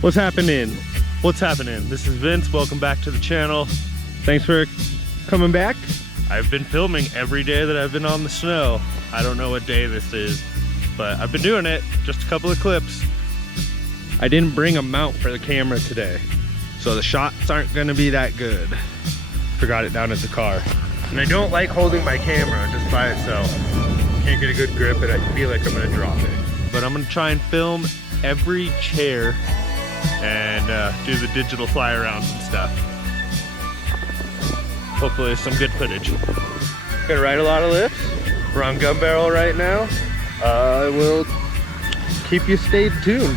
What's happening? What's happening? This is Vince. Welcome back to the channel. Thanks for coming back. I've been filming every day that I've been on the snow. I don't know what day this is, but I've been doing it. Just a couple of clips. I didn't bring a mount for the camera today, so the shots aren't gonna be that good. Forgot it down at the car. And I don't like holding my camera just by itself. Can't get a good grip and I feel like I'm gonna drop it. But I'm gonna try and film every chair and do the digital fly arounds and stuff. Hopefully some good footage. Gonna ride a lot of lifts. We're on gun barrel right now. I will keep you stayed tuned.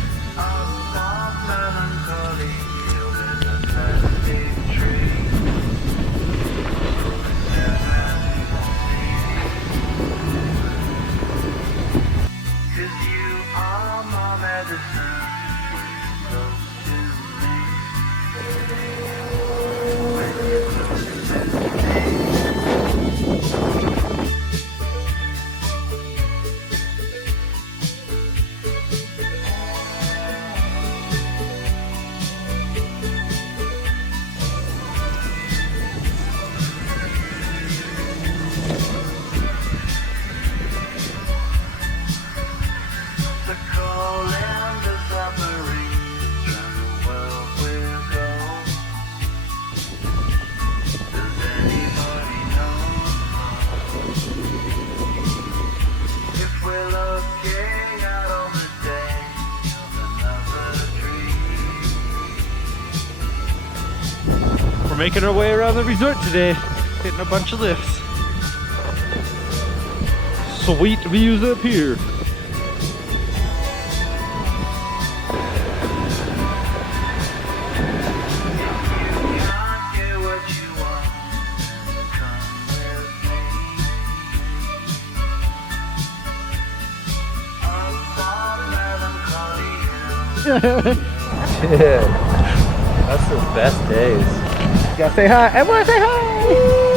We're making our way around the resort today, hitting a bunch of lifts. Sweet views up here. Dude, that's the best days. You gotta say hi. Everyone say hi!